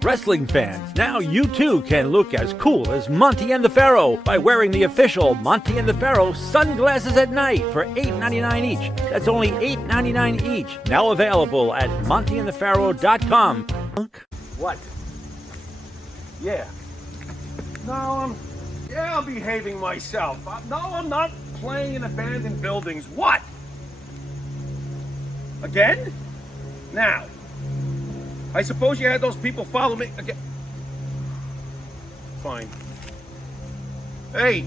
Wrestling fans, now you too can look as cool as Monty and the Pharaoh by wearing the official Monty and the Pharaoh sunglasses at night for $8.99 each. That's only $8.99 each. Now available at montyandthepharaoh.com. What? Yeah. No, I'm behaving myself. No, I'm not playing in abandoned buildings. What? Again? Now, I suppose you had those people follow me again. Fine. Hey,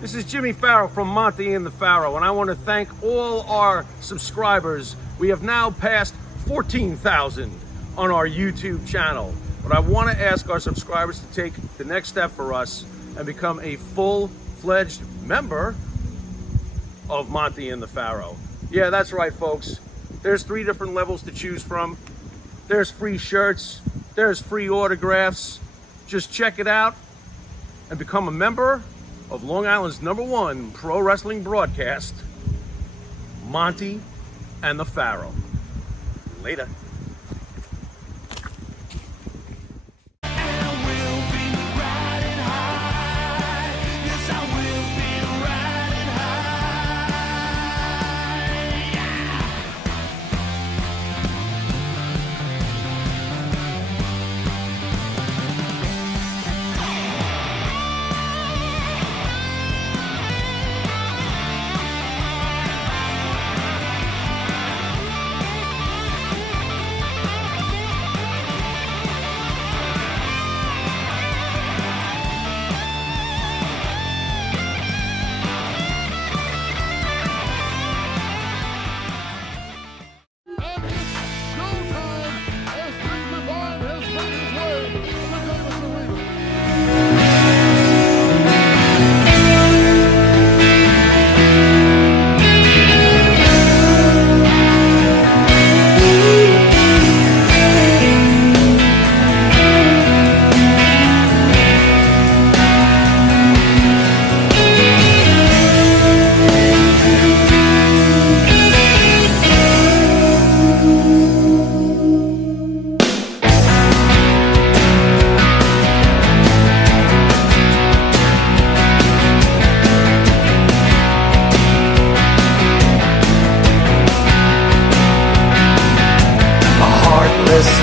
this is Jimmy Farrow from Monty and the Pharaoh, and I want to thank all our subscribers. We have now passed 14,000 on our YouTube channel. But I want to ask our subscribers to take the next step for us and become a full-fledged member of Monty and the Pharaoh. Yeah, that's right, folks. There's 3 different levels to choose from. There's free shirts, there's free autographs. Just check it out and become a member of Long Island's #1 pro wrestling broadcast, Monty and the Pharaoh. Later.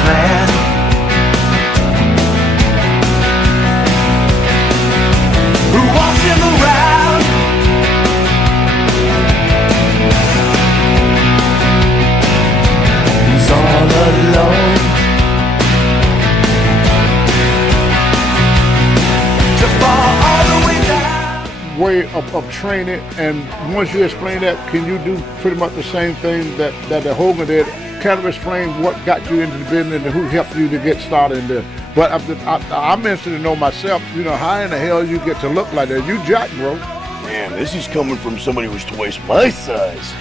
Man who walks him around, he's all alone to fall all the way down. Way of training, and once you explain that, can you do pretty much the same thing that the Hogan did? Kind of explain what got you into the business and who helped you to get started in this. But I'm interested to know myself, how in the hell you get to look like that? You jack, bro. Man, this is coming from somebody who's twice my size.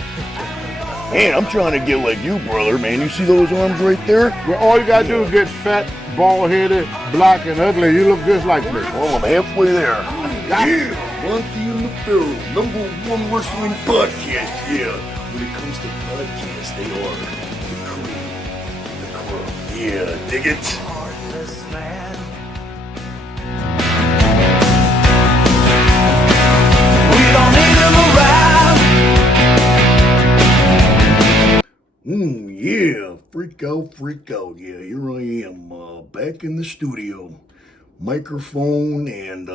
Man, I'm trying to get like you, brother, man. You see those arms right there? Well, all you gotta do is get fat, bald-headed, black, and ugly. You look just like me. Well, I'm halfway there. Yeah, Monty and the Pharaoh, #1 wrestling podcast. Yeah, when it comes to podcasts, they are the cream, the crumb. Yeah, dig it? Heartless man. We don't need him around. Yeah, freak out. Yeah, here I am, back in the studio. Microphone and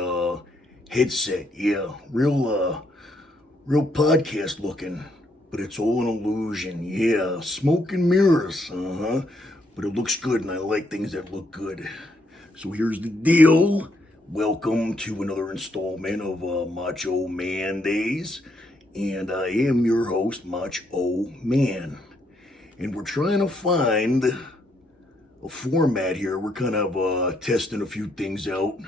headset. Yeah, real podcast looking, but it's all an illusion. Yeah, smoke and mirrors. But it looks good, and I like things that look good. So here's the deal. Welcome to another installment of Macho Mandays, and I am your host, Macho Man. And we're trying to find a format here. We're kind of testing a few things out.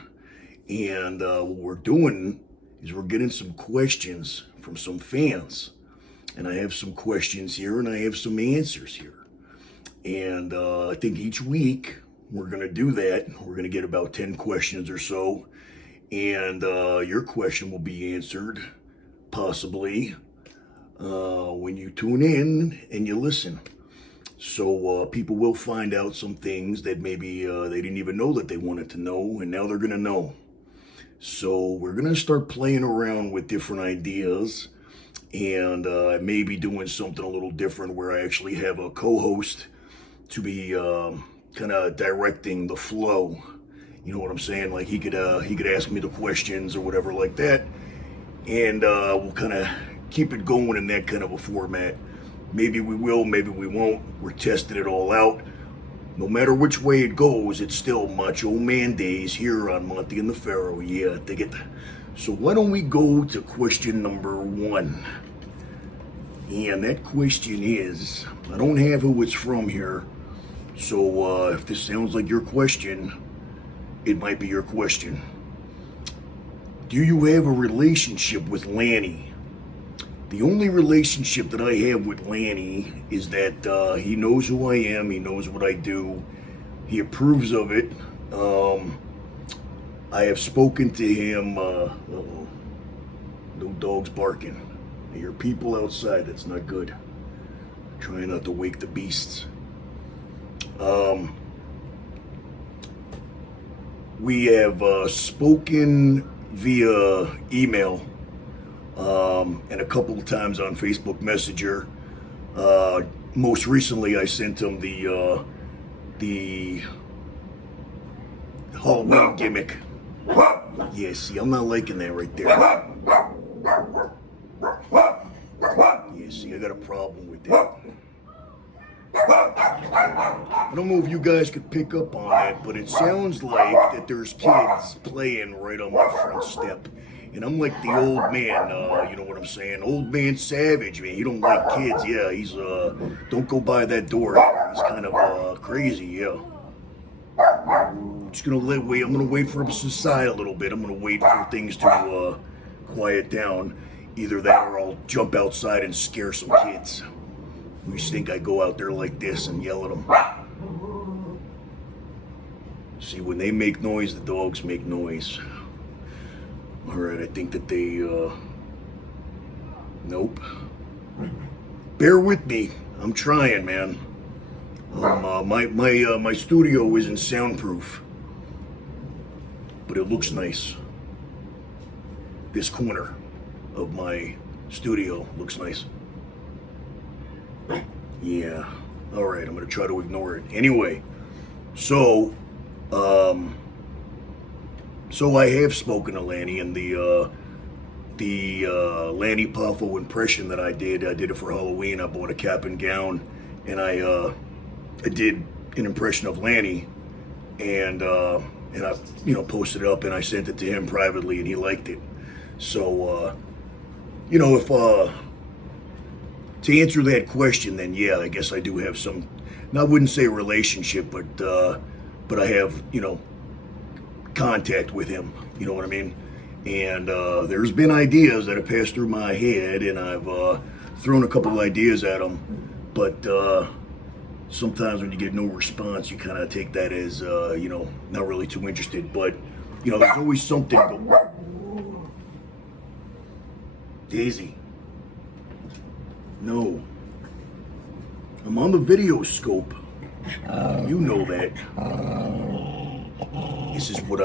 And what we're doing is we're getting some questions from some fans. And I have some questions here and I have some answers here. And I think each week we're going to do that. We're going to get about 10 questions or so. And your question will be answered, possibly, when you tune in and you listen. So people will find out some things that maybe they didn't even know that they wanted to know, and now they're gonna know. So we're gonna start playing around with different ideas, and maybe doing something a little different where I actually have a co-host to be kind of directing the flow. You know what I'm saying? Like he could ask me the questions or whatever like that, and we'll kind of keep it going in that kind of a format. Maybe we will, maybe we won't. We're testing it all out. No matter which way it goes, it's still Macho Mandays here on Monty and the Pharaoh. Yeah, dig it. So why don't we go to question number 1? And that question is, I don't have who it's from here. So if this sounds like your question, it might be your question. Do you have a relationship with Lanny? The only relationship that I have with Lanny is that he knows who I am, he knows what I do, he approves of it. I have spoken to him, uh-oh, no dogs barking. I hear people outside, that's not good. Trying not to wake the beasts. We have spoken via email, and a couple of times on Facebook Messenger. Most recently, I sent him the Halloween gimmick. Yeah, see, I'm not liking that right there. Yeah, see, I got a problem with that. I don't know if you guys could pick up on that, but it sounds like that there's kids playing right on my front step. And I'm like the old man, you know what I'm saying? Old man savage, man. He don't like kids. Yeah, he's, don't go by that door. He's kind of, crazy, yeah. I'm just gonna wait. I'm gonna wait for him to subside a little bit. I'm gonna wait for things to, quiet down. Either that or I'll jump outside and scare some kids. You think I go out there like this and yell at them? See, when they make noise, the dogs make noise. Alright, I think that they, nope. Bear with me. I'm trying, man. My studio isn't soundproof, but it looks nice. This corner of my studio looks nice. Yeah. Alright, I'm gonna try to ignore it. Anyway, so I have spoken to Lanny, and the Lanny Poffo impression that I did it for Halloween. I bought a cap and gown, and I did an impression of Lanny, and I, you know, posted it up, and I sent it to him privately, and he liked it. So, you know, if to answer that question, then yeah, I guess I do have some, I wouldn't say a relationship, but I have, you know, contact with him, you know what I mean? And there's been ideas that have passed through my head, and I've thrown a couple of ideas at him, but sometimes when you get no response, you kind of take that as, you know, not really too interested, but, you know, there's always something. Daisy. No. I'm on the video scope. You know that. This is what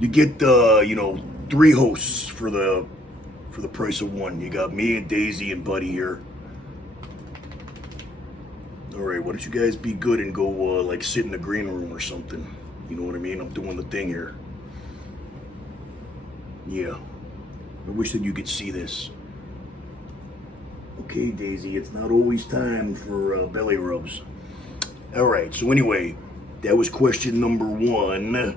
you get, you know, 3 hosts for the price of 1. You got me and Daisy and Buddy here. All right, why don't you guys be good and go like sit in the green room or something? You know what I mean? I'm doing the thing here. Yeah. I wish that you could see this. Okay, Daisy, it's not always time for belly rubs. All right, so anyway, that was question number 1.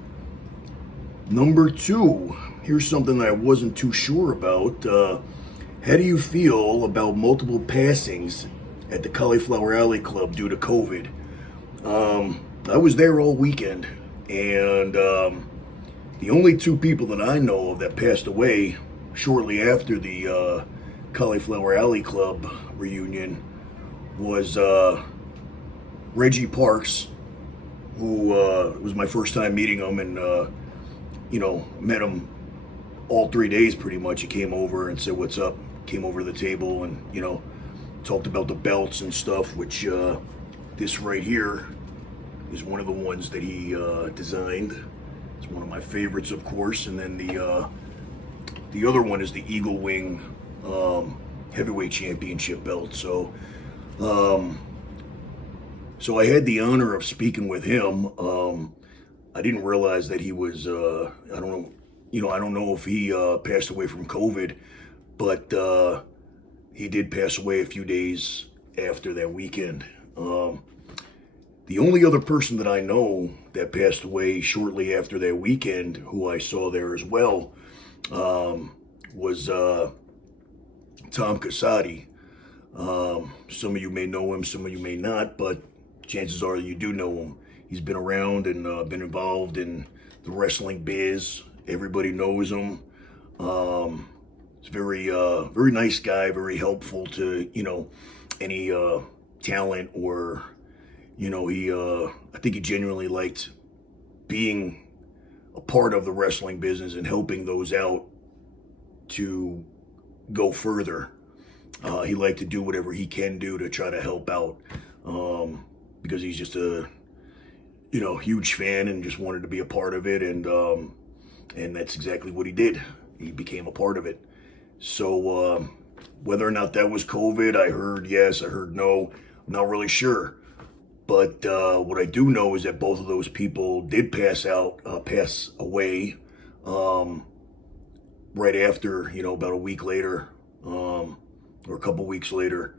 Number 2, here's something that I wasn't too sure about. How do you feel about multiple passings at the Cauliflower Alley Club due to COVID? I was there all weekend, and the only 2 people that I know of that passed away shortly after the Cauliflower Alley Club reunion was Reggie Parks, who was my first time meeting him, and you know, met him all 3 days pretty much. He came over and said, "What's up?" Came over to the table and, you know, talked about the belts and stuff, which this right here is one of the ones that he designed. It's one of my favorites, of course. And then the other one is the Eagle Wing Heavyweight Championship belt. So I had the honor of speaking with him. I didn't realize that he was, I don't know if he passed away from COVID, but he did pass away a few days after that weekend. The only other person that I know that passed away shortly after that weekend, who I saw there as well, was Tom Casati. Some of you may know him, some of you may not, but chances are you do know him. He's been around and been involved in the wrestling biz. Everybody knows him. He's very nice guy, very helpful to, any talent, or, I think he genuinely liked being a part of the wrestling business and helping those out to go further. He liked to do whatever he can do to try to help out, because he's just a, huge fan and just wanted to be a part of it. And that's exactly what he did. He became a part of it. So whether or not that was COVID, I heard yes, I heard no. I'm not really sure. But what I do know is that both of those people did pass away right after, about a week later, or a couple weeks later.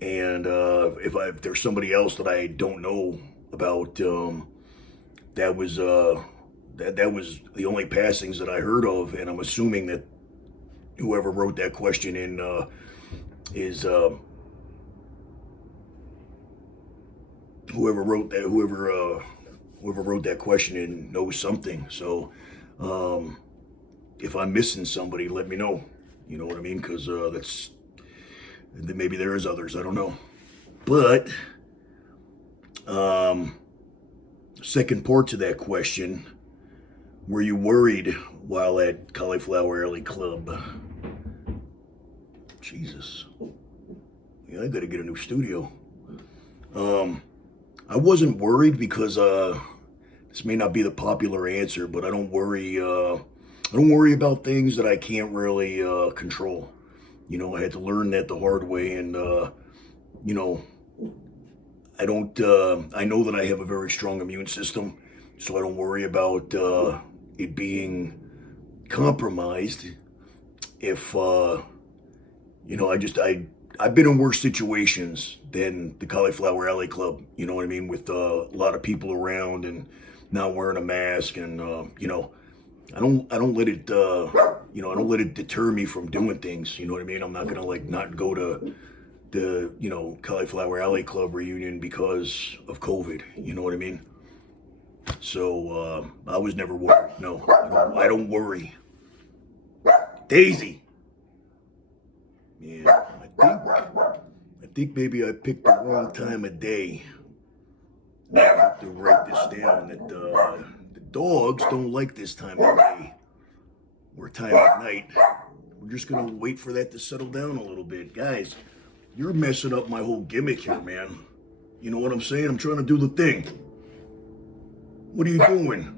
And if there's somebody else that I don't know about, that was the only passings that I heard of, and I'm assuming that whoever wrote that question in whoever wrote that question in knows something. So if I'm missing somebody, let me know. You know what I mean? Because maybe there is others. I don't know. But second part to that question: were you worried while at Cauliflower Alley Club? Jesus. Yeah, I gotta get a new studio. I wasn't worried because this may not be the popular answer, but I don't worry about things that I can't really control. I had to learn that the hard way, and I know that I have a very strong immune system, so I don't worry about it being compromised. If I've been in worse situations than the Cauliflower Alley Club, you know what I mean, with a lot of people around and not wearing a mask, and I don't let it deter me from doing things. You know what I mean? I'm not gonna not go to the Cauliflower Alley Club reunion because of COVID. You know what I mean? So I was never worried. No, I don't worry. Daisy. Yeah, I think maybe I picked the wrong time of day. I have to write this down, that the dogs don't like this time of day or time of night. We're just gonna wait for that to settle down a little bit. Guys, you're messing up my whole gimmick here, man. You know what I'm saying? I'm trying to do the thing. What are you doing?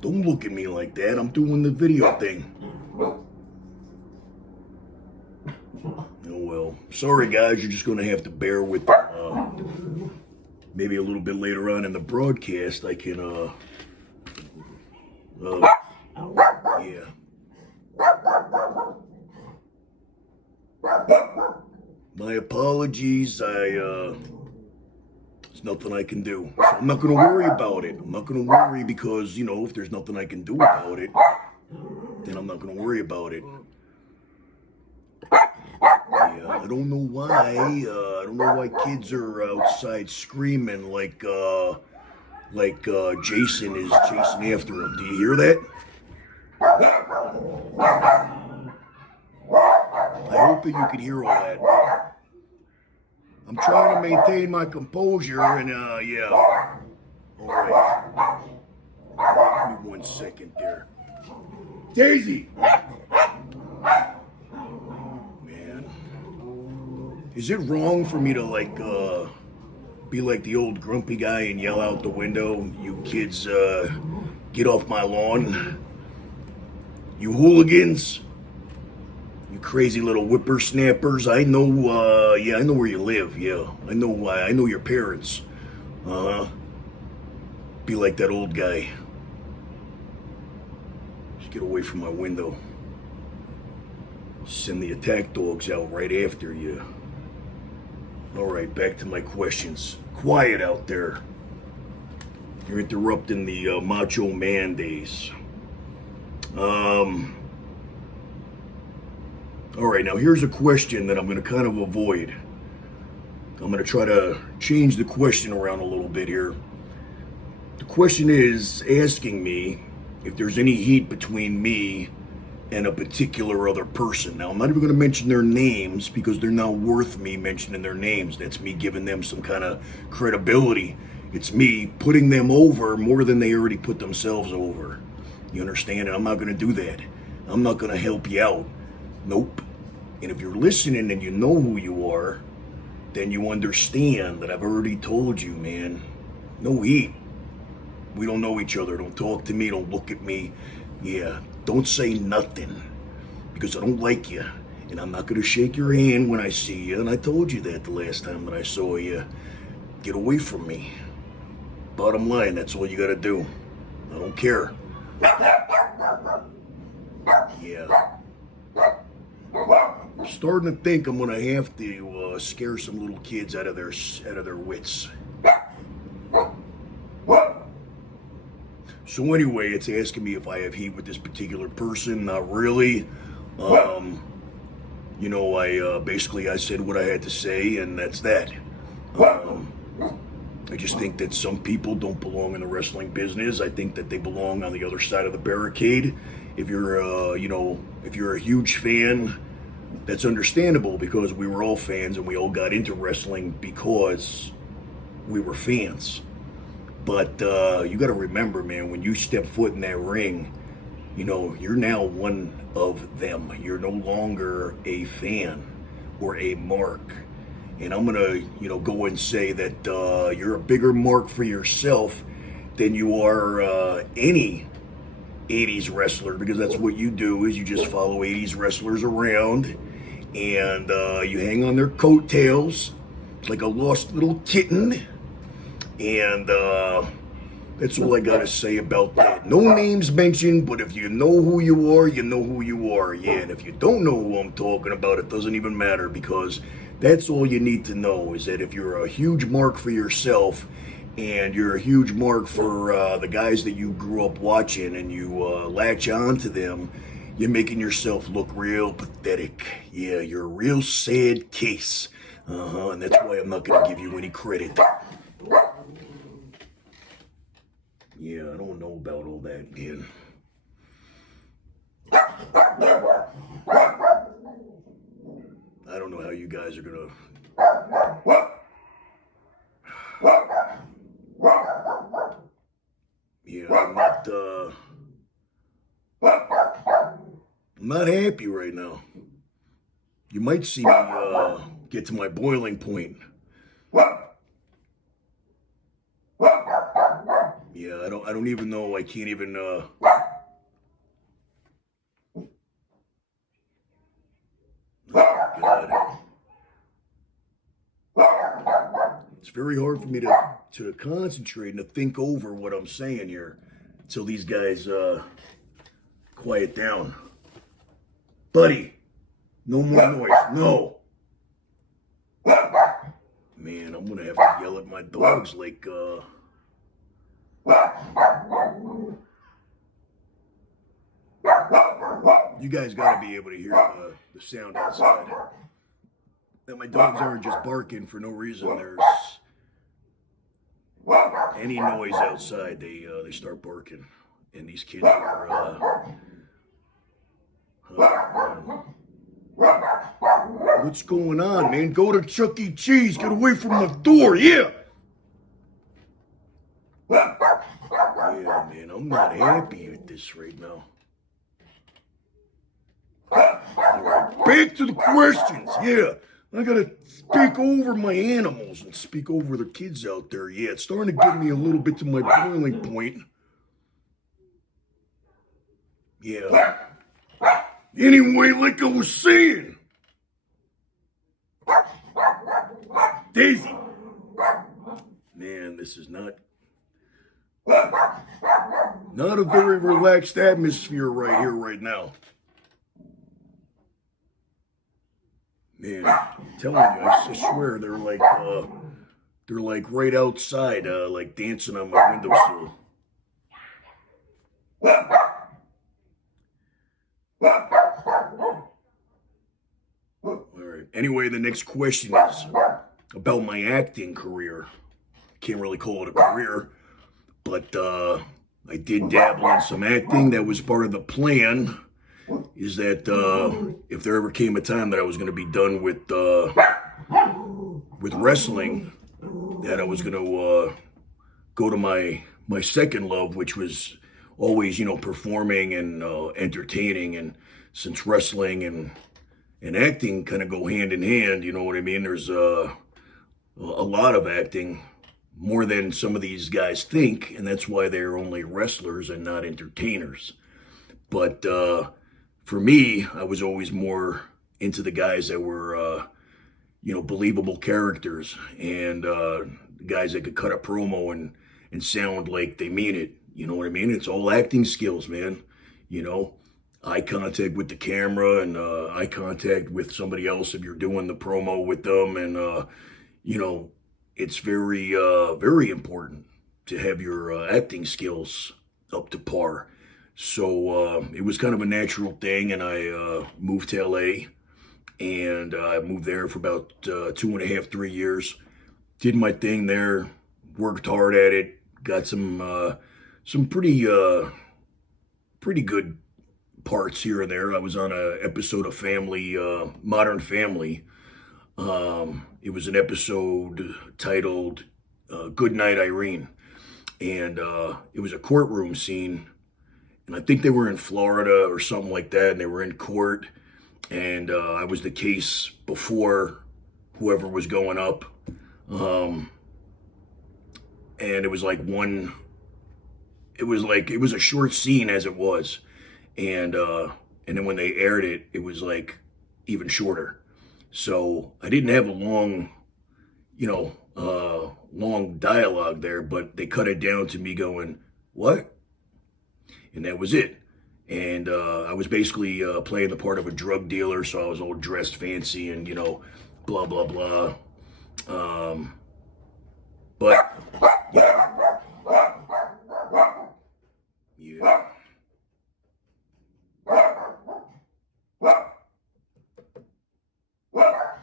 Don't look at me like that. I'm doing the video thing. Oh well. Sorry guys, you're just gonna have to bear with maybe a little bit later on in the broadcast I can yeah. My apologies. There's nothing I can do. So I'm not gonna worry about it. I'm not gonna worry because, if there's nothing I can do about it, then I'm not gonna worry about it. Yeah, I don't know why. I don't know why kids are outside screaming like Jason is chasing after him. Do you hear that? I hope that you can hear all that. I'm trying to maintain my composure, and yeah. All right. Give me 1 second there. Daisy! Is it wrong for me to like be like the old grumpy guy and yell out the window, "You kids, get off my lawn! You hooligans! You crazy little whippersnappers! I know, yeah, I know where you live. Yeah, I know your parents. Be like that old guy. Just get away from my window. Send the attack dogs out right after you." All right, back to my questions. Quiet out there. You're interrupting the macho Mandays. All right, now here's a question that I'm going to kind of avoid. I'm going to try to change the question around a little bit here. The question is asking me if there's any heat between me and a particular other person. Now, I'm not even going to mention their names because they're not worth me mentioning their names. That's me giving them some kind of credibility. It's me putting them over more than they already put themselves over. You understand? And I'm not going to do that. I'm not going to help you out. Nope. And if you're listening and you know who you are, then you understand that I've already told you, man. No heat. We don't know each other. Don't talk to me. Don't look at me. Yeah, don't say nothing. Because I don't like you. And I'm not going to shake your hand when I see you. And I told you that the last time that I saw you. Get away from me. Bottom line, that's all you got to do. I don't care. Yeah. I'm starting to think I'm gonna have to scare some little kids out of their wits. So anyway, it's asking me if I have heat with this particular person. Not really. You know, I said what I had to say, and that's that. I just think that some people don't belong in the wrestling business. I think that they belong on the other side of the barricade. If you're, if you're a huge fan, that's understandable because we were all fans and we all got into wrestling because we were fans. But you got to remember, man, when you step foot in that ring, you know, you're now one of them. You're no longer a fan or a mark. And I'm going to, go and say that you're a bigger mark for yourself than you are any 80s wrestler, because that's what you do, is you just follow 80s wrestlers around and you hang on their coattails like a lost little kitten. And that's all I got to say about that. No names mentioned, but if you know who you are, you know who you are. Yeah, and if you don't know who I'm talking about, it doesn't even matter, because that's all you need to know, is that if you're a huge mark for yourself and you're a huge mark for the guys that you grew up watching and you latch on to them, you're making yourself look real pathetic. Yeah, you're a real sad case. And that's why I'm not going to give you any credit. Yeah, I don't know about all that, man. I don't know how you guys are gonna... Yeah, I'm not happy right now. You might see me get to my boiling point. Yeah, I don't even know. I can't even oh, God. It's very hard for me to concentrate and to think over what I'm saying here until these guys quiet down. Buddy, no more noise. No. Man, I'm gonna have to yell at my dogs like you guys gotta be able to hear the sound outside. That my dogs aren't just barking for no reason. There's any noise outside, they start barking. And these kids are what's going on, man? Go to Chuck E. Cheese. Get away from the door. Yeah. Yeah, man, I'm not happy with this right now. All right, back to the questions. Yeah. I gotta speak over my animals and speak over the kids out there. Yeah, it's starting to get me a little bit to my boiling point. Yeah. Anyway, like I was saying, Daisy. Man, this is not a very relaxed atmosphere right here, right now. Man, I'm telling you, I swear they're like right outside, like dancing on my windowsill. All right. Anyway, the next question is about my acting career. Can't really call it a career, but I did dabble in some acting. That was part of the plan. Is that if there ever came a time that I was going to be done with wrestling, that I was going to go to my second love, which was always, performing and entertaining. And since wrestling and acting kind of go hand in hand, you know what I mean? There's a lot of acting, more than some of these guys think, and that's why they're only wrestlers and not entertainers. But for me, I was always more into the guys that were, believable characters and guys that could cut a promo and sound like they mean it. You know what I mean? It's all acting skills, man. Eye contact with the camera and eye contact with somebody else if you're doing the promo with them. And, it's very, very important to have your acting skills up to par. So it was kind of a natural thing, and I moved to LA, and I moved there for about 2.5, 3 years. Did my thing there, worked hard at it, got some pretty good parts here and there. I was on an episode of Modern Family. It was an episode titled Good Night, Irene. And it was a courtroom scene. And I think they were in Florida or something like that. And they were in court. And I was the case before whoever was going up. And it was like it was a short scene as it was. And then when they aired it, it was like even shorter. So I didn't have a long dialogue there, but they cut it down to me going, "What?" And that was it. And I was basically playing the part of a drug dealer, so I was all dressed fancy and, blah, blah, blah. But, yeah.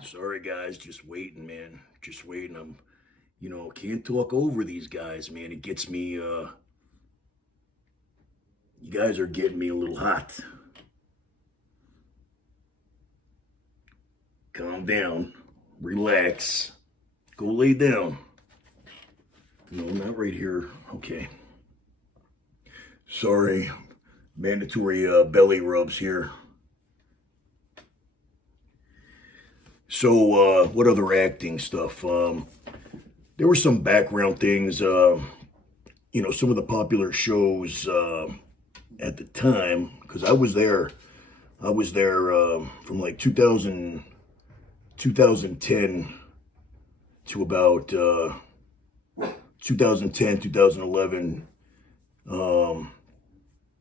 Sorry, guys, just waiting, man. Just waiting. I'm, can't talk over these guys, man. It gets me, you guys are getting me a little hot. Calm down. Relax. Go lay down. No, not right here. Okay. Sorry. Mandatory belly rubs here. So, what other acting stuff? There were some background things, some of the popular shows at the time, because I was there from like 2010 to about 2010, 2011,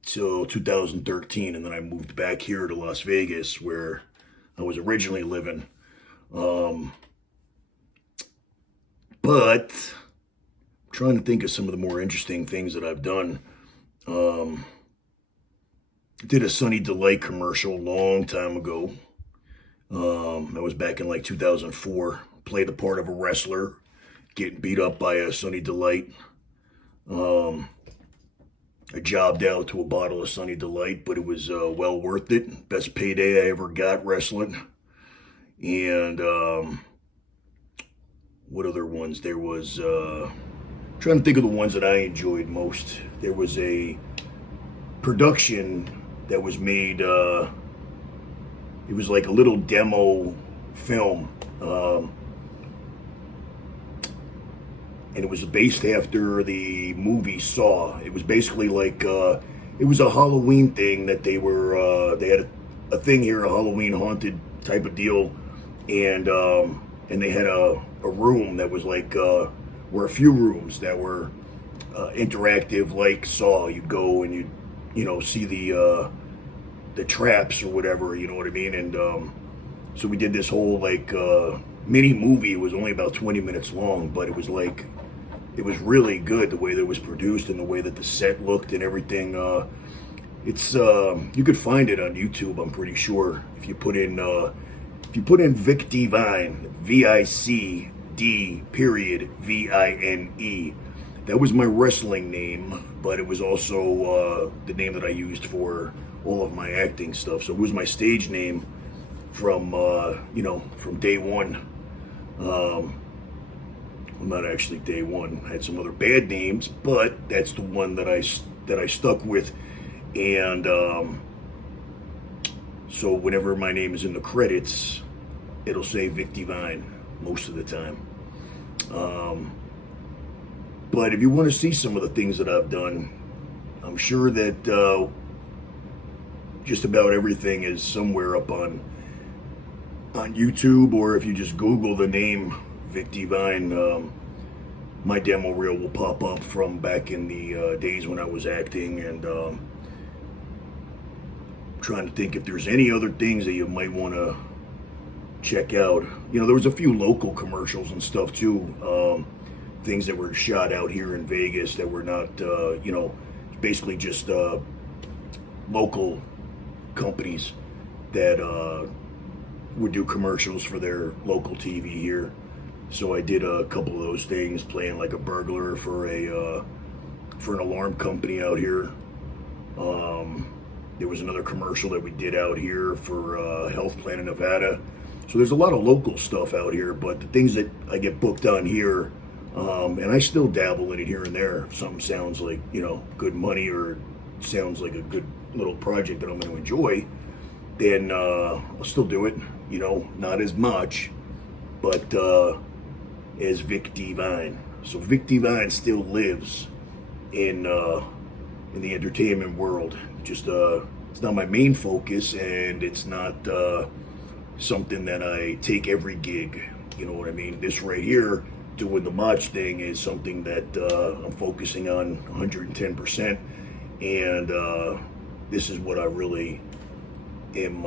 till 2013, and then I moved back here to Las Vegas, where I was originally living. But I'm trying to think of some of the more interesting things that I've done. Did a Sunny Delight commercial a long time ago. That was back in like 2004. Played the part of a wrestler getting beat up by a Sunny Delight. I jobbed out to a bottle of Sunny Delight, but it was well worth it. Best payday I ever got wrestling. And what other ones? There was, trying to think of the ones that I enjoyed most. There was a production that was made, it was like a little demo film. And it was based after the movie Saw. It was basically like, it was a Halloween thing that they had a thing here, a Halloween haunted type of deal. And they had a room that was like, were a few rooms that were interactive like Saw. You'd go and you'd, see the traps or whatever, you know what I mean? And so we did this whole like mini movie. It was only about 20 minutes long, but it was really good the way that it was produced and the way that the set looked and everything. It's you could find it on YouTube, I'm pretty sure, if you put in Vic Divine, VICD_VINE. That was my wrestling name, but it was also the name that I used for all of my acting stuff. So it was my stage name from from day one. Well, not actually day one. I had some other bad names, but that's the one that I stuck with. And so whenever my name is in the credits, it'll say Vic Divine most of the time. But if you want to see some of the things that I've done, I'm sure that just about everything is somewhere up on YouTube, or if you just Google the name Vic Divine, my demo reel will pop up from back in the days when I was acting. And trying to think if there's any other things that you might want to check out. There was a few local commercials and stuff too, things that were shot out here in Vegas that were not, basically just local companies that would do commercials for their local TV here. So I did a couple of those things, playing like a burglar for an alarm company out here. There was another commercial that we did out here for Health Plan in Nevada. So there's a lot of local stuff out here, but the things that I get booked on here, and I still dabble in it here and there. If something sounds like, good money, or sounds like a good little project that I'm going to enjoy, then I'll still do it. Not as much, but as Vic Divine. So Vic Divine still lives in the entertainment world. Just it's not my main focus, and it's not something that I take every gig. You know what I mean? This right here, doing the Motch thing, is something that I'm focusing on 110%, and this is what I really am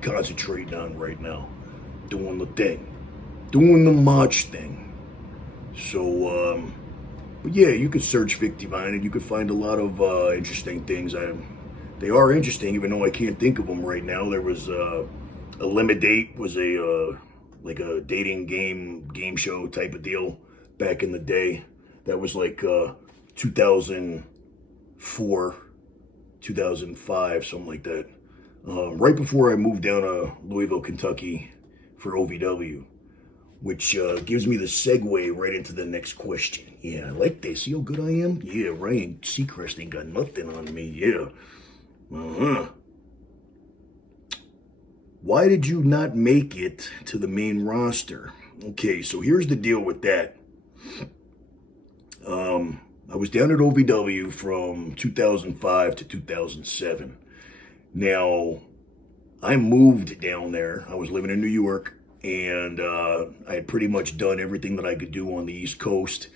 concentrating on right now, doing the thing, doing the Motch thing. So, but yeah, you could search Vic Divine and you could find a lot of interesting things. They are interesting, even though I can't think of them right now. There was Eliminate was like a dating game show type of deal back in the day. That was like 2004, 2005, something like that. Right before I moved down to Louisville, Kentucky for OVW, which gives me the segue right into the next question. Yeah, I like this. See how good I am? Yeah, Ryan Seacrest ain't got nothing on me. Yeah. Why did you not make it to the main roster? Okay, so here's the deal with that. I was down at OVW from 2005 to 2007. Now, I moved down there. I was living in New York, and I had pretty much done everything that I could do on the East Coast.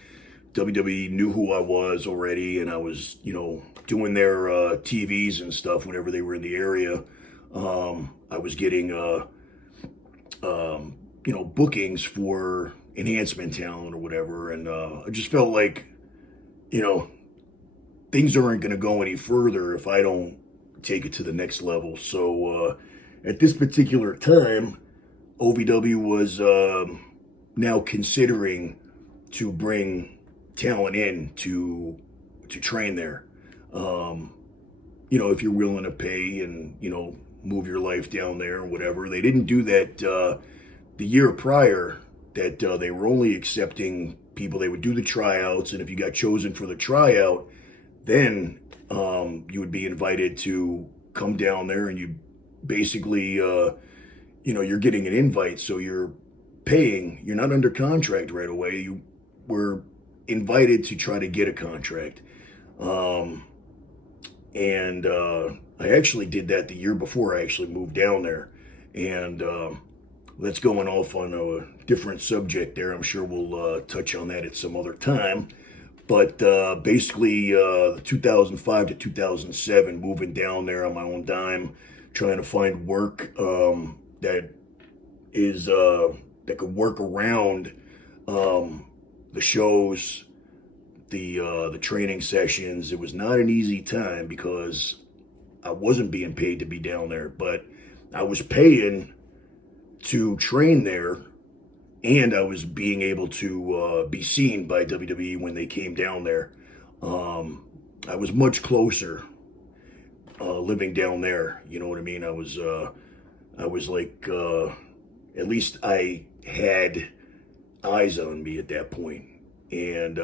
WWE knew who I was already, and I was, doing their TVs and stuff whenever they were in the area. I was getting, bookings for enhancement talent or whatever, and I just felt like, things aren't going to go any further if I don't take it to the next level. So at this particular time, OVW was now considering to bring talent in to train there. If you're willing to pay and, move your life down there or whatever. They didn't do that the year prior, that they were only accepting people. They would do the tryouts, and if you got chosen for the tryout, then you would be invited to come down there, and you basically, you're getting an invite, so you're paying. You're not under contract right away. You were invited to try to get a contract. And I actually did that the year before I actually moved down there. And that's going off on a different subject there. I'm sure we'll touch on that at some other time. But basically, 2005 to 2007, moving down there on my own dime, trying to find work that could work around the shows, the training sessions. It was not an easy time because I wasn't being paid to be down there, but I was paying to train there, and I was being able to be seen by WWE when they came down there. I was much closer living down there. You know what I mean? I was like, at least I had eyes on me at that point. And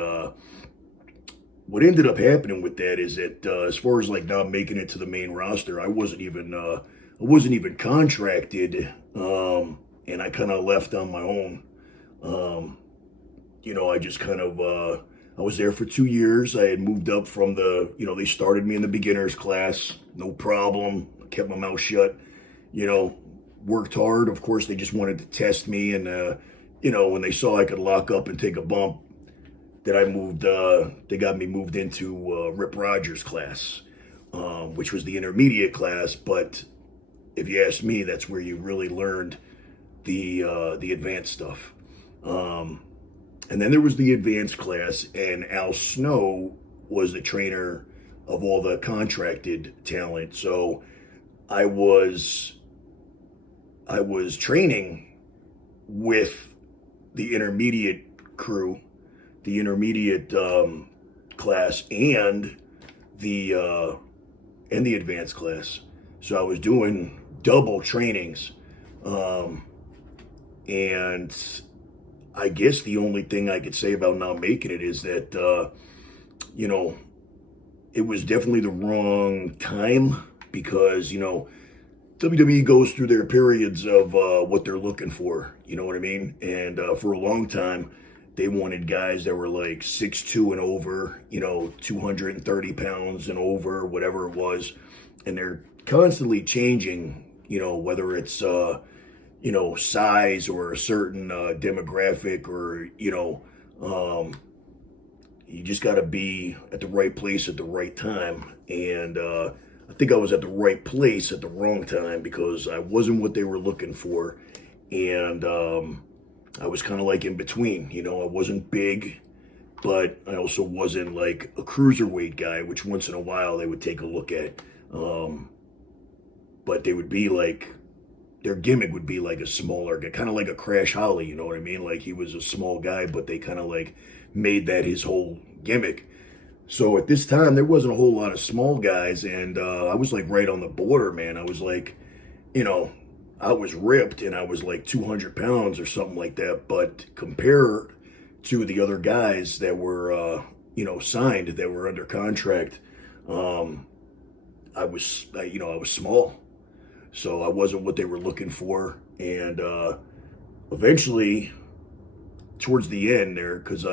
what ended up happening with that is that as far as like not making it to the main roster, I wasn't even contracted, and I kind of left on my own. I just kind of I was there for 2 years. I had moved up from they started me in the beginners class, no problem. I kept my mouth shut. Worked hard. Of course, they just wanted to test me, and when they saw I could lock up and take a bump, that I moved. They got me moved into Rip Rogers' class, which was the intermediate class. But if you ask me, that's where you really learned the advanced stuff. And then there was the advanced class, and Al Snow was the trainer of all the contracted talent. So I was training with the intermediate crew, the intermediate class, and the advanced class. So I was doing double trainings, and I guess the only thing I could say about not making it is that it was definitely the wrong time, because WWE goes through their periods of what they're looking for. You know what I mean? And for a long time, they wanted guys that were like 6'2" and over, 230 pounds and over, whatever it was. And they're constantly changing, whether it's, size or a certain demographic, or, you just got to be at the right place at the right time. And I think I was at the right place at the wrong time, because I wasn't what they were looking for. And I was kind of like in between. I wasn't big, but I also wasn't like a cruiserweight guy, which once in a while they would take a look at. But they would be like, their gimmick would be like a smaller guy, kind of like a Crash Holly, you know what I mean? Like he was a small guy, but they kind of like made that his whole gimmick. So at this time, there wasn't a whole lot of small guys, and I was like right on the border, man. I was like, I was ripped, and I was like 200 pounds or something like that. But compared to the other guys that were, signed, that were under contract, I was small. So I wasn't what they were looking for. And eventually, towards the end there, because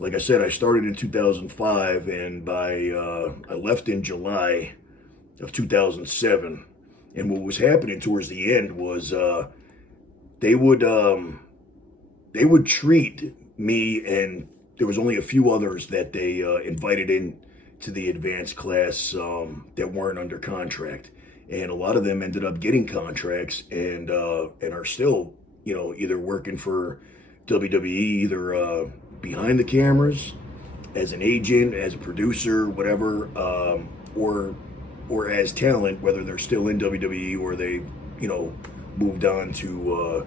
like I said, I started in 2005, and I left in July of 2007. And what was happening towards the end was they would treat me, and there was only a few others that they invited in to the advanced class that weren't under contract. And a lot of them ended up getting contracts, and are still, either working for WWE, either behind the cameras, as an agent, as a producer, whatever, or as talent, whether they're still in WWE or they, moved on to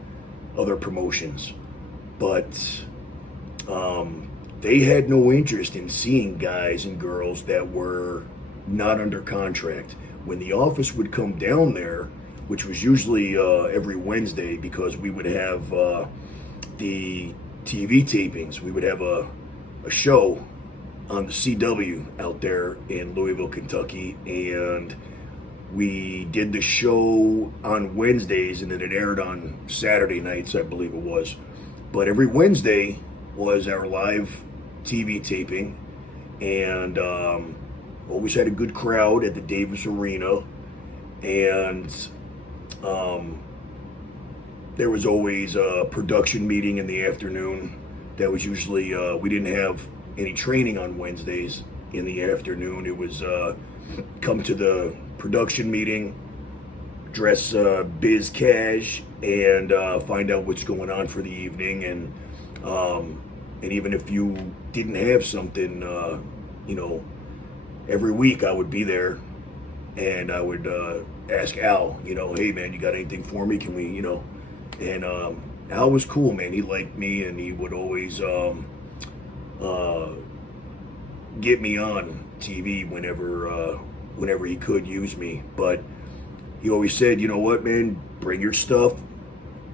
other promotions. But they had no interest in seeing guys and girls that were not under contract. When the office would come down there, which was usually every Wednesday, because we would have the TV tapings, we would have a show on the CW out there in Louisville, Kentucky, and we did the show on Wednesdays, and then it aired on Saturday nights, I believe it was. But every Wednesday was our live TV taping, and always had a good crowd at the Davis Arena, and there was always a production meeting in the afternoon. That was usually, we didn't have any training on Wednesdays in the afternoon. It was come to the production meeting, dress biz cash, and find out what's going on for the evening. And even if you didn't have something, you know, every week I would be there, and I would ask Al, you know, hey man, you got anything for me? Can we, you know? And Al was cool, man. He liked me, and he would always get me on TV whenever he could use me. But he always said, you know what, man, bring your stuff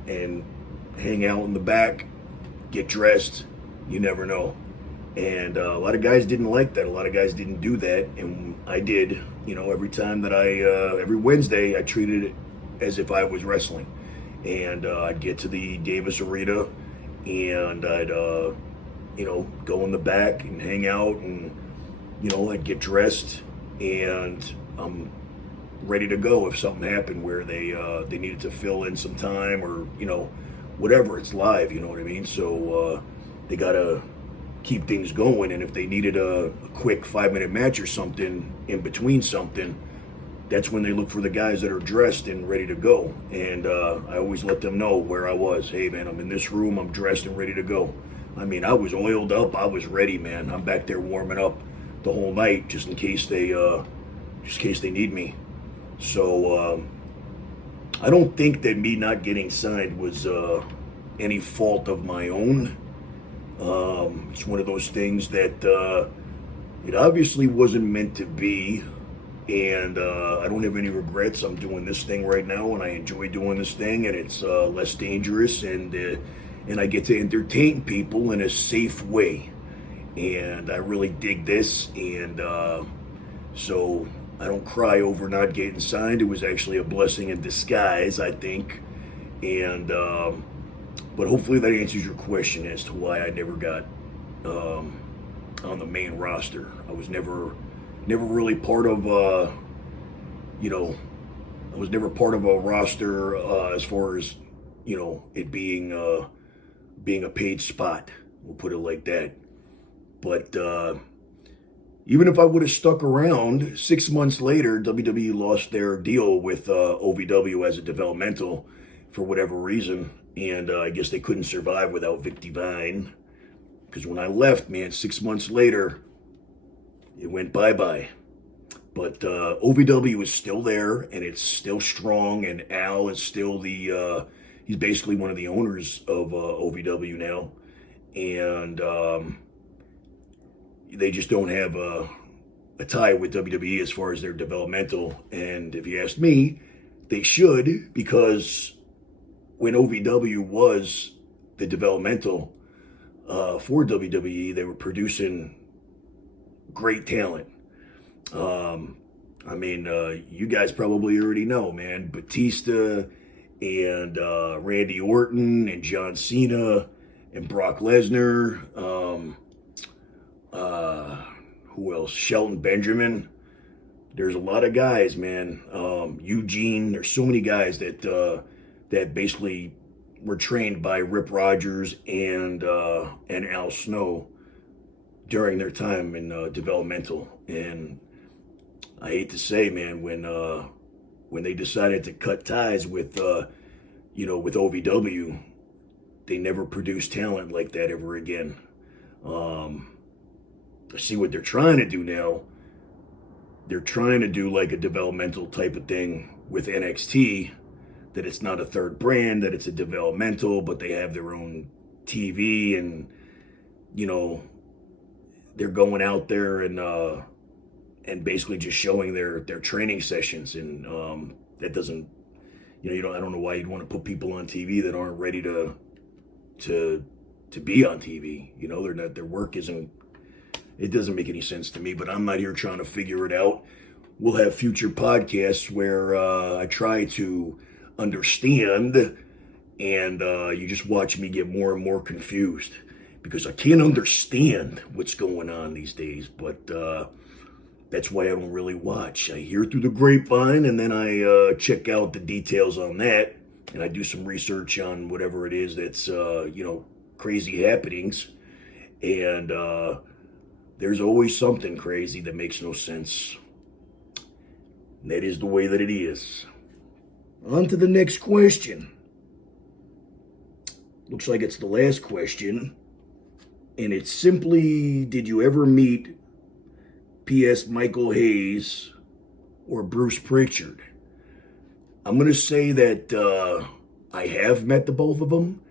and hang out in the back, get dressed. You never know. And a lot of guys didn't like that. A lot of guys didn't do that, and I did. You know, every time that every Wednesday, I treated it as if I was wrestling. And I'd get to the Davis Arena, and I'd, you know, go in the back and hang out, and, you know, I'd get dressed, and I'm ready to go if something happened where they needed to fill in some time, or, you know, whatever. It's live, you know what I mean? So they gotta keep things going, and if they needed a quick 5-minute match or something in between something, that's when they look for the guys that are dressed and ready to go. And I always let them know where I was. Hey man, I'm in this room, I'm dressed and ready to go. I mean, I was oiled up, I was ready, man. I'm back there warming up the whole night just in case they need me. So I don't think that me not getting signed was any fault of my own. It's one of those things that it obviously wasn't meant to be, and I don't have any regrets. I'm doing this thing right now, and I enjoy doing this thing, and it's less dangerous, and I get to entertain people in a safe way, and I really dig this, and so I don't cry over not getting signed. It was actually a blessing in disguise, I think, and but hopefully that answers your question as to why I never got on the main roster. I was never really part of, you know, I was never part of a roster as far as, you know, it being a paid spot. We'll put it like that. But even if I would have stuck around, 6 months later, WWE lost their deal with OVW as a developmental for whatever reason. And I guess they couldn't survive without Vic Divine. Because when I left, man, 6 months later, it went bye-bye. But OVW is still there, and it's still strong, and Al is still he's basically one of the owners of OVW now. And they just don't have a tie with WWE as far as their developmental. And if you ask me, they should, because when OVW was the developmental for WWE, they were producing great talent. I mean, you guys probably already know, man. Batista and Randy Orton and John Cena and Brock Lesnar. Who else? Shelton Benjamin. There's a lot of guys, man. Eugene. There's so many guys that basically were trained by Rip Rogers and Al Snow during their time in developmental. And I hate to say, man, when they decided to cut ties with with OVW, they never produced talent like that ever again. I see what they're trying to do now. They're trying to do like a developmental type of thing with NXT, that it's not a third brand, that it's a developmental, but they have their own TV, and they're going out there and basically just showing their training sessions, and that doesn't, I don't know why you'd want to put people on TV that aren't ready to be on TV. They're not, their work isn't, it doesn't make any sense to me, but I'm not here trying to figure it out. we'll have future podcasts where I try to understand, and you just watch me get more and more confused because I can't understand what's going on these days. But that's why I don't really watch. I hear through the grapevine, and then I check out the details on that, and I do some research on whatever it is that's crazy happenings, and there's always something crazy that makes no sense. And that is the way that it is. On to the next question. Looks like it's the last question. And it's simply, did you ever meet P.S. Michael Hayes or Bruce Pritchard? I'm going to say that I have met the both of them.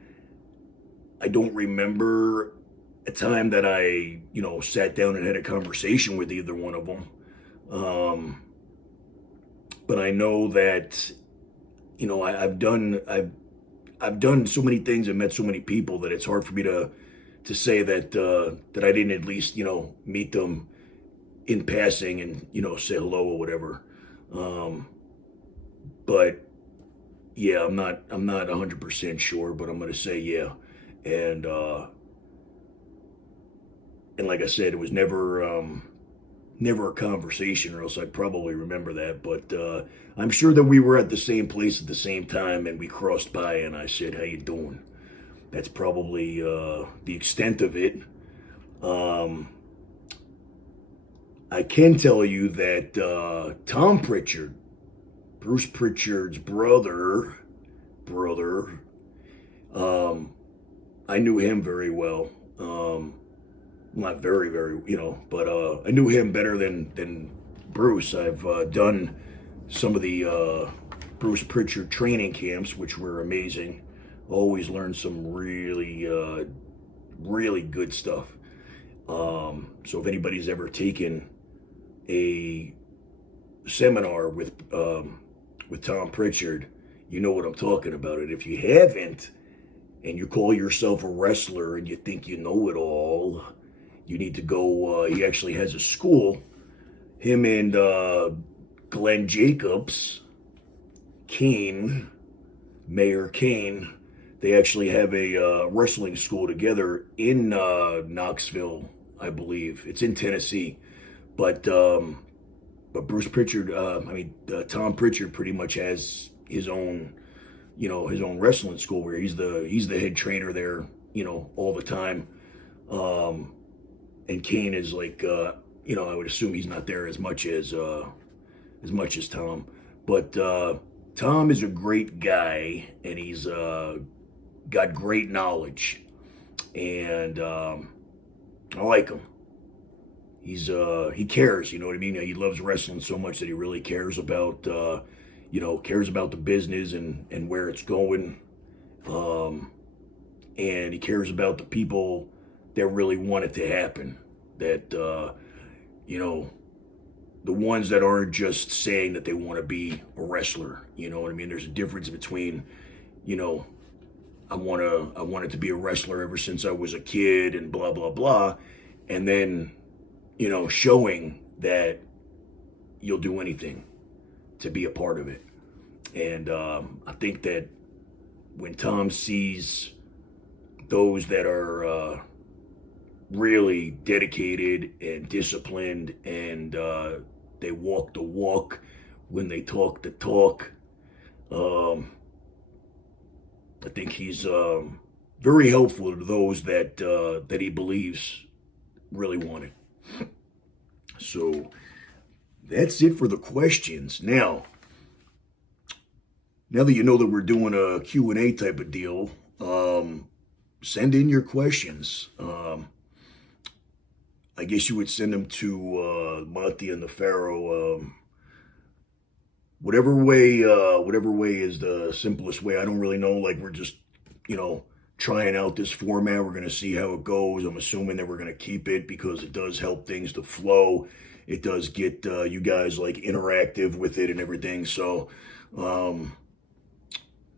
I don't remember a time that I, sat down and had a conversation with either one of them. But I know that, I've done so many things and met so many people that it's hard for me to say that that I didn't at least, meet them in passing and, say hello or whatever. But yeah, I'm not 100% sure, but I'm going to say yeah. And like I said, it was never a conversation, or else I'd probably remember that. But I'm sure that we were at the same place at the same time, and we crossed by, and I said, "How you doing?" That's probably the extent of it. I can tell you that Tom Pritchard, Bruce Pritchard's brother, I knew him very well. Not very, very, but I knew him better than Bruce. I've done some of the Bruce Pritchard training camps, which were amazing. Always learned some really, really good stuff. So if anybody's ever taken a seminar with Tom Pritchard, you know what I'm talking about. And if you haven't, and you call yourself a wrestler and you think you know it all, you need to go. He actually has a school. Him and Glenn Jacobs, Mayor Kane, they actually have a wrestling school together in Knoxville, I believe. It's in Tennessee. But Bruce Pritchard, Tom Pritchard pretty much has his own, his own wrestling school where he's the head trainer there, all the time. And Kane is like, I would assume he's not there as much as Tom. But Tom is a great guy, and he's got great knowledge, and I like him. He cares, you know what I mean? He loves wrestling so much that he really cares about cares about the business and where it's going. And he cares about the people that really want it to happen. That the ones that aren't just saying that they want to be a wrestler, you know what I mean? There's a difference between, I wanted to be a wrestler ever since I was a kid and blah blah blah, and then showing that you'll do anything to be a part of it. And I think that when Tom sees those that are really dedicated and disciplined, and they walk the walk when they talk the talk, I think he's very helpful to those that he believes really want it. So that's it for the questions. Now that you know that we're doing a Q&A type of deal, send in your questions. I guess you would send them to Monty and the Pharaoh. Whatever way is the simplest way. I don't really know. Like, we're just, trying out this format. We're going to see how it goes. I'm assuming that we're going to keep it because it does help things to flow. It does get you guys like interactive with it and everything. So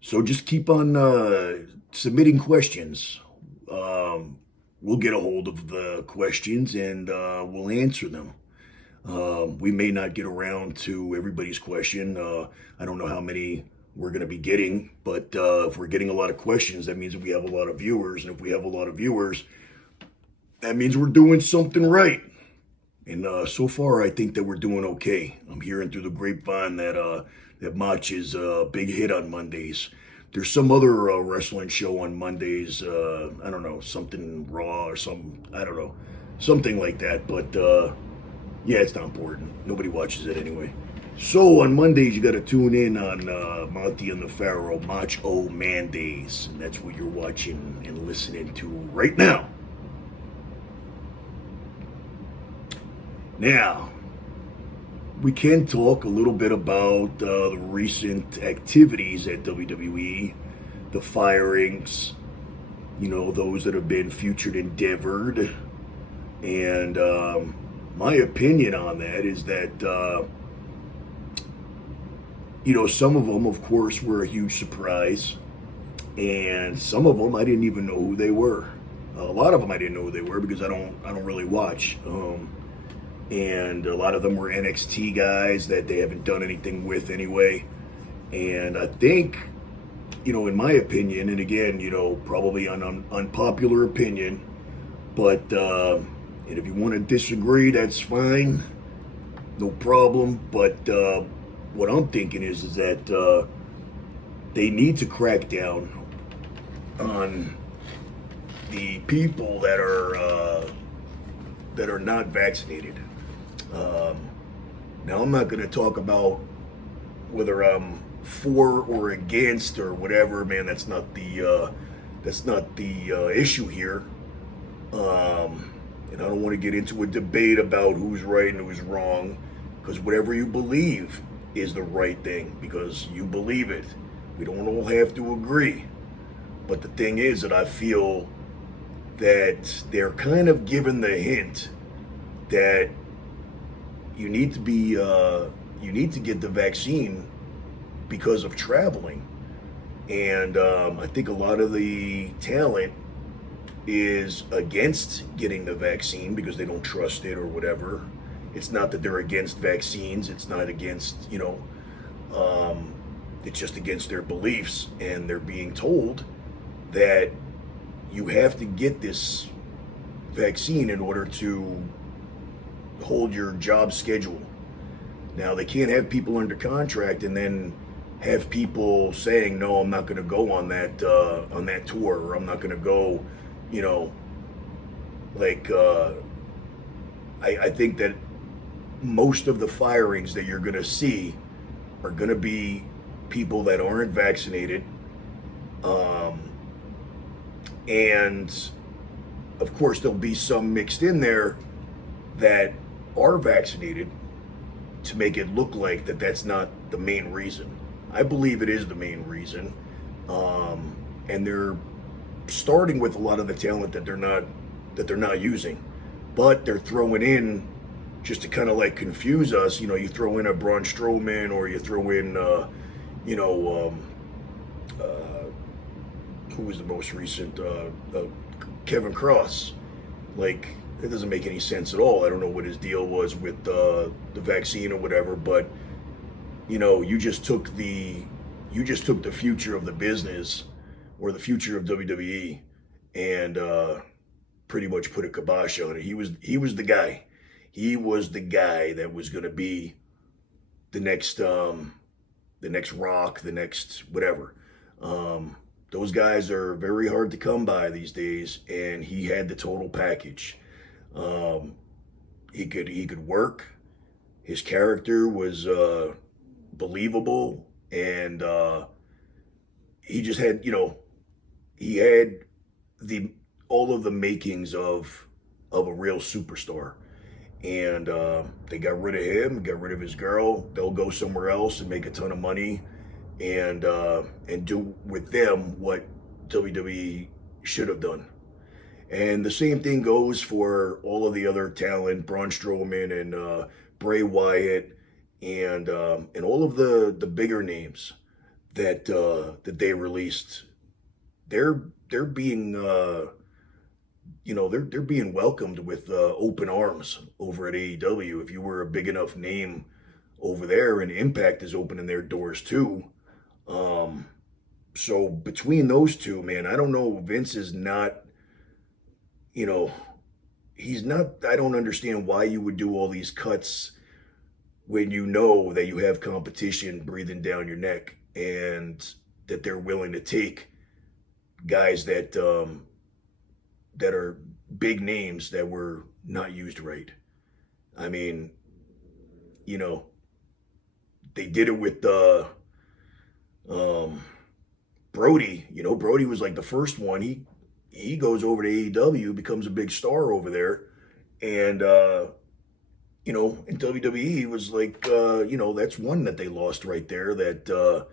just keep on submitting questions. We'll get a hold of the questions and we'll answer them. We may not get around to everybody's question. I don't know how many we're going to be getting, but if we're getting a lot of questions, that means we have a lot of viewers. And if we have a lot of viewers, that means we're doing something right. And so far, I think that we're doing okay. I'm hearing through the grapevine that that Motch is a big hit on Mondays. There's some other wrestling show on Mondays. I don't know, something Raw or I don't know, something like that. But yeah, it's not important. Nobody watches it anyway. So on Mondays, you got to tune in on Monty and the Pharaoh, Motch Mandays. And that's what you're watching and listening to right now. Now, we can talk a little bit about the recent activities at WWE, the firings, those that have been future endeavored. And my opinion on that is that, some of them, of course, were a huge surprise. And some of them, I didn't even know who they were. A lot of them I didn't know who they were because I don't really watch. And a lot of them were NXT guys that they haven't done anything with anyway. And I think, in my opinion, and again, probably an unpopular opinion, but and if you want to disagree, that's fine, no problem. But what I'm thinking is that they need to crack down on the people that are not vaccinated. Now, I'm not going to talk about whether I'm for or against or whatever, man. That's not the issue here. And I don't want to get into a debate about who's right and who's wrong, because whatever you believe is the right thing because you believe it. We don't all have to agree. But the thing is that I feel that they're kind of given the hint that you need to get the vaccine because of traveling. And I think a lot of the talent is against getting the vaccine because they don't trust it or whatever. It's not that they're against vaccines. It's not against, it's just against their beliefs. And they're being told that you have to get this vaccine in order to hold your job schedule. Now, they can't have people under contract and then have people saying, no, I'm not going to go on that tour, or I'm not going to go, I think that most of the firings that you're going to see are going to be people that aren't vaccinated. And of course, there'll be some mixed in there that are vaccinated to make it look like that's not the main reason. I believe it is the main reason. And they're starting with a lot of the talent that they're not using, but they're throwing in just to kind of like confuse us. You throw in a Braun Strowman, or you throw in, who was the most recent, Kevin Cross. Like, it doesn't make any sense at all. I don't know what his deal was with the vaccine or whatever, but you just took the future of the business or the future of WWE and pretty much put a kibosh on it. He was the guy. He was the guy that was going to be the next Rock, the next whatever. Those guys are very hard to come by these days, and he had the total package. He could work. His character was believable, and he just had, he had all of the makings of a real superstar. And they got rid of him, got rid of his girl. They'll go somewhere else and make a ton of money, and do with them what WWE should have done. And the same thing goes for all of the other talent, Braun Strowman and Bray Wyatt, and all of the bigger names that they released. They're being they're being welcomed with open arms over at AEW. If you were a big enough name over there, and Impact is opening their doors too. So between those two, man, I don't know. Vince is not, you know, he's not. I don't understand why you would do all these cuts when you know that you have competition breathing down your neck, and that they're willing to take guys that that are big names that were not used right. I mean, they did it with Brody. Brody was like the first one. He goes over to AEW, becomes a big star over there, and in WWE was like that's one that they lost right there. That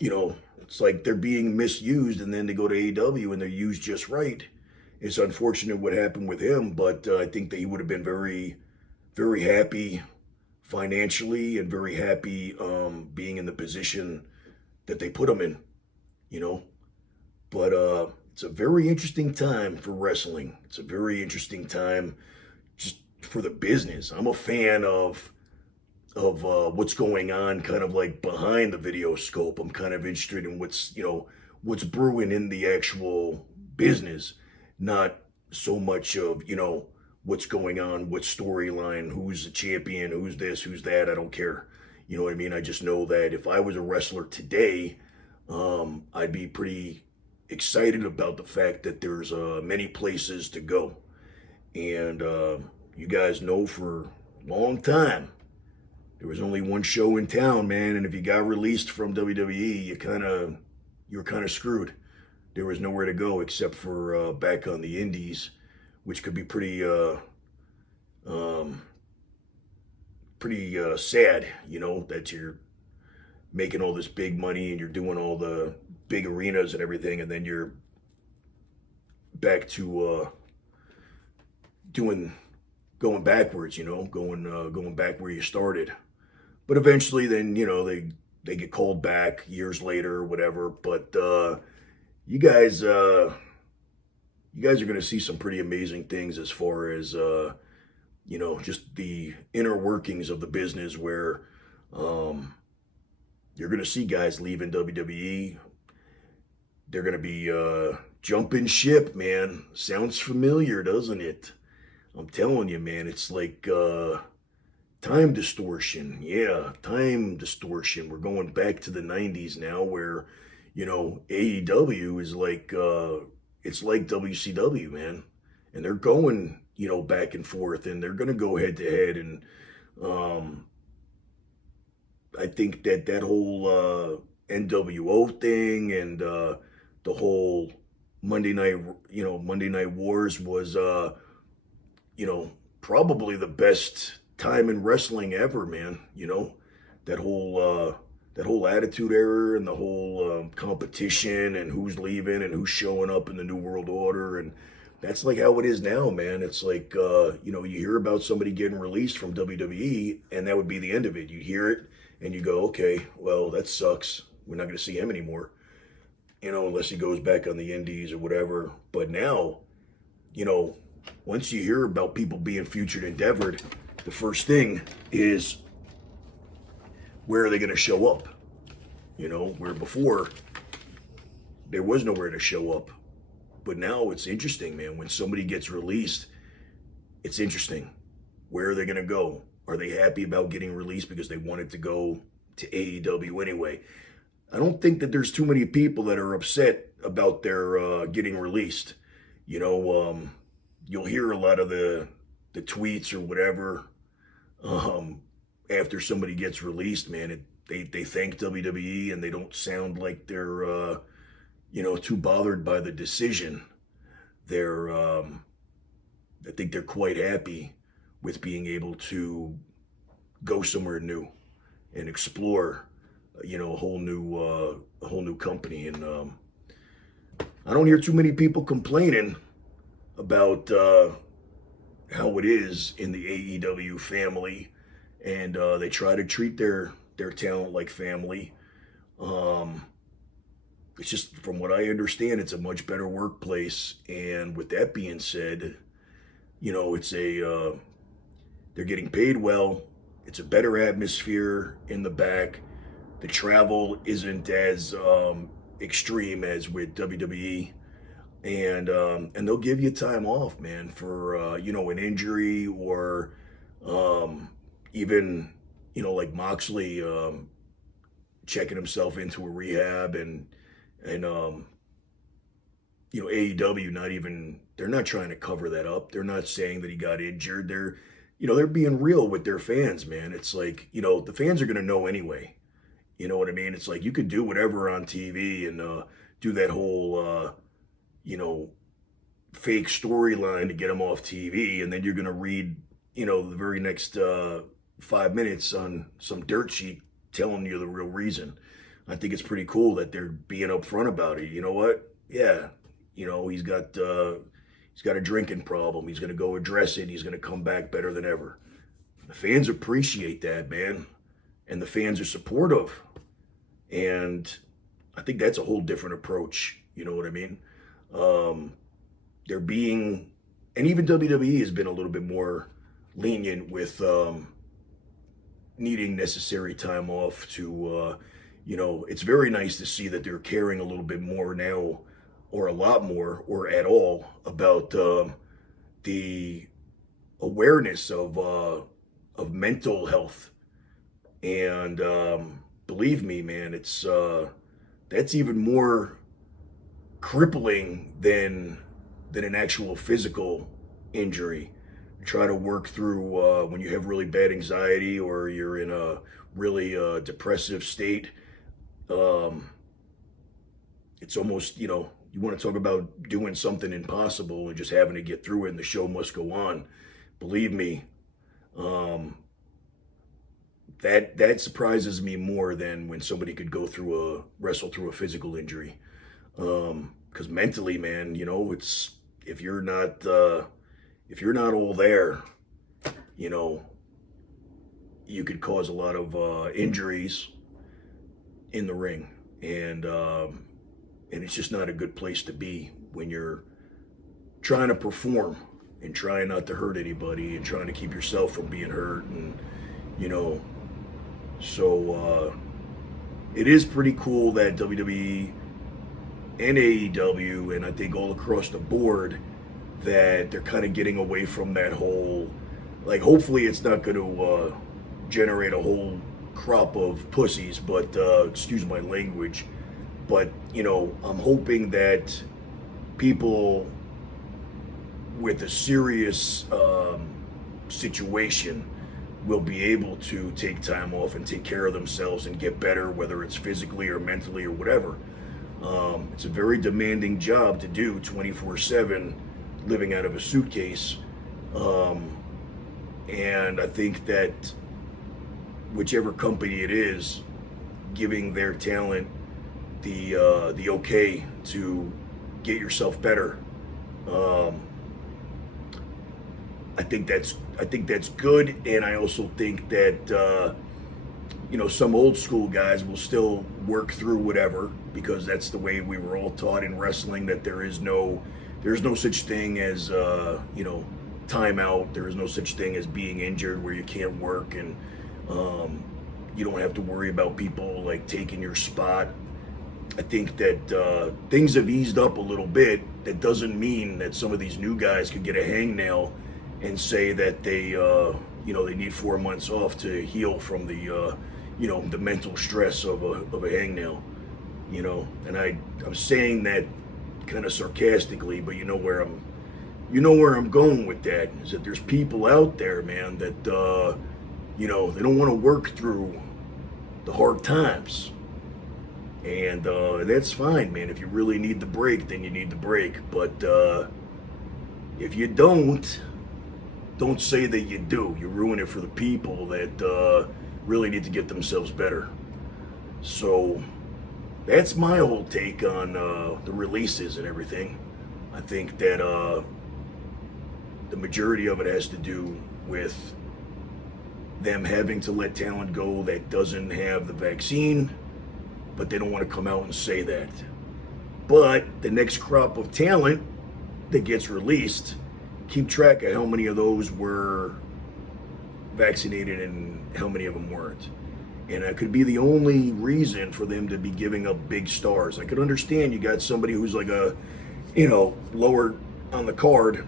it's like they're being misused, and then they go to AEW and they're used just right. It's unfortunate what happened with him, but I think that he would have been very, very happy financially, and very happy being in the position that they put him in, But it's a very interesting time for wrestling. It's a very interesting time just for the business. I'm a fan of what's going on, kind of like behind the video scope. I'm kind of interested in what's brewing in the actual business, not so much of what's going on, what storyline, who's the champion, who's this, who's that. I don't care. You know what I mean? I just know that if I was a wrestler today, I'd be pretty excited about the fact that there's many places to go. And you guys know for a long time, there was only one show in town, man. And if you got released from WWE, you were kind of screwed. There was nowhere to go except for back on the indies, which could be pretty sad, that you're making all this big money and you're doing all the big arenas and everything, and then you're back to going backwards, going back where you started. But eventually, then they get called back years later or whatever. But you guys are going to see some pretty amazing things as far as just the inner workings of the business, where you're going to see guys leaving WWE. They're going to be jumping ship, man. Sounds familiar, doesn't it? I'm telling you, man, it's like time distortion. Yeah, time distortion. We're going back to the 90s now, where AEW is like it's like WCW, man, and they're going back and forth, and they're going to go head to head. And I think that whole NWO thing, and the whole Monday Night Wars was probably the best time in wrestling ever, man. That whole Attitude Era, and the whole competition, and who's leaving and who's showing up in the New World Order. And that's like how it is now, man. It's like, you hear about somebody getting released from WWE, and that would be the end of it. You hear it and you go, okay, well, that sucks. We're not going to see him anymore, unless he goes back on the indies or whatever. But now, once you hear about people being future endeavored, the first thing is, where are they going to show up? Where before there was nowhere to show up. But now it's interesting, man. When somebody gets released, it's interesting. Where are they going to go? Are they happy about getting released because they wanted to go to AEW anyway? I don't think that there's too many people that are upset about their getting released. You'll hear a lot of the tweets or whatever after somebody gets released, man. They thank WWE, and they don't sound like they're too bothered by the decision. I think they're quite happy with being able to go somewhere new and explore, a whole new company. And I don't hear too many people complaining about how it is in the AEW family, and they try to treat their talent like family. it's just, from what I understand, it's a much better workplace. And with that being said, it's they're getting paid well. It's a better atmosphere in the back. The travel isn't as extreme as with WWE, and they'll give you time off, man, for an injury, or even like Moxley checking himself into a rehab, and AEW, they're not trying to cover that up. They're not saying that he got injured. They're being real with their fans, man. It's like, the fans are going to know anyway. You know what I mean? It's like, you could do whatever on TV and do that whole, fake storyline to get them off TV. And then you're going to read, the very next 5 minutes on some dirt sheet telling you the real reason. I think it's pretty cool that they're being upfront about it. You know what? Yeah. He's got a drinking problem. He's going to go address it. He's going to come back better than ever. The fans appreciate that, man. And the fans are supportive. And I think that's a whole different approach. You know what I mean? And even WWE has been a little bit more lenient with needing necessary time off to, it's very nice to see that they're caring a little bit more now, or a lot more, or at all, about the awareness of mental health. And believe me, man, it's that's even more crippling than an actual physical injury. Try to work through when you have really bad anxiety, or you're in a really depressive state. It's almost, you want to talk about doing something impossible and just having to get through it, and the show must go on. Believe me, that surprises me more than when somebody could wrestle through a physical injury. Because mentally, man, it's, if you're not all there, you could cause a lot of injuries in the ring, and it's just not a good place to be when you're trying to perform and trying not to hurt anybody and trying to keep yourself from being hurt, and so it is pretty cool that WWE and AEW, and I think all across the board, that they're kind of getting away from that whole, like, hopefully it's not going to generate a whole crop of pussies, but excuse my language, but I'm hoping that people with a serious situation will be able to take time off and take care of themselves and get better, whether it's physically or mentally or whatever. It's a very demanding job to do 24/7, living out of a suitcase. And I think that whichever company it is, giving their talent the okay to get yourself better, I think that's good. And I also think that some old school guys will still work through whatever, because that's the way we were all taught in wrestling, that there's no such thing as timeout. There is no such thing as being injured where you can't work, and you don't have to worry about people like taking your spot. I think that things have eased up a little bit. That doesn't mean that some of these new guys could get a hangnail and say that they need 4 months off to heal from the mental stress of a hangnail. And I'm saying that kind of sarcastically, but you know where I'm going with that, is that there's people out there, man, that they don't want to work through the hard times. And that's fine, man. If you really need the break, then you need the break. But if you don't say that you do. You ruin it for the people that really need to get themselves better. So that's my whole take on the releases and everything. I think that the majority of it has to do with them having to let talent go that doesn't have the vaccine, but they don't want to come out and say that. But the next crop of talent that gets released, keep track of how many of those were vaccinated and how many of them weren't. And that could be the only reason for them to be giving up big stars. I could understand you got somebody who's like a, lower on the card,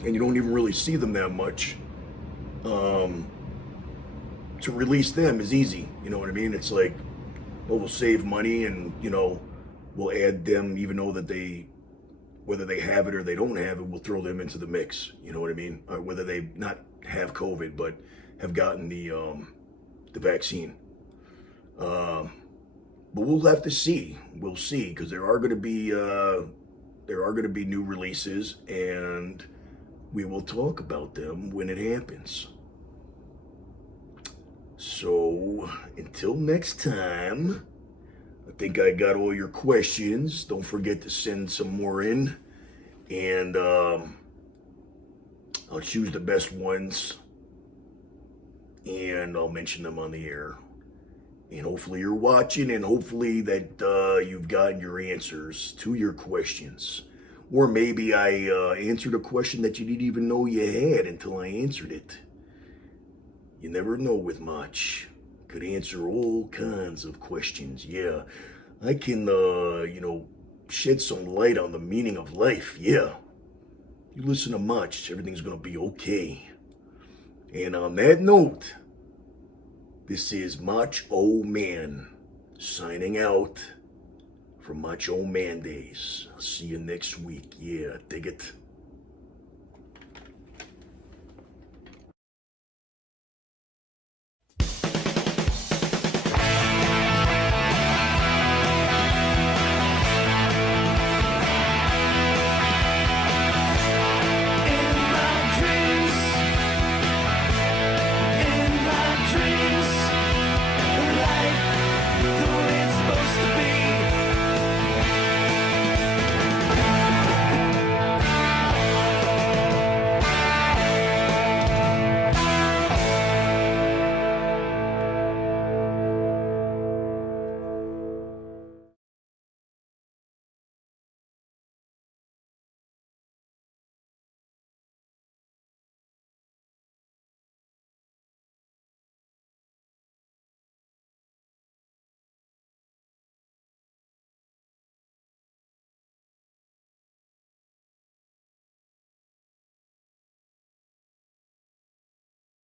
and you don't even really see them that much. To release them is easy. You know what I mean? It's like, well, we'll save money and, we'll add them even though that whether they have it or they don't have it, we'll throw them into the mix. You know what I mean? Or whether they not have COVID, but have gotten the vaccine. But we'll have to see. We'll see, because there are going to be new releases, and we will talk about them when it happens. So until next time, I think I got all your questions. Don't forget to send some more in, and I'll choose the best ones, and I'll mention them on the air. And hopefully you're watching, and hopefully that you've gotten your answers to your questions. Or maybe I answered a question that you didn't even know you had until I answered it. You never know with Motch. Could answer all kinds of questions. Yeah, I can, shed some light on the meaning of life. Yeah. You listen to Motch, everything's gonna be okay. And on that note, this is Macho Man signing out from Macho Mandays. I'll see you next week. Yeah, dig it.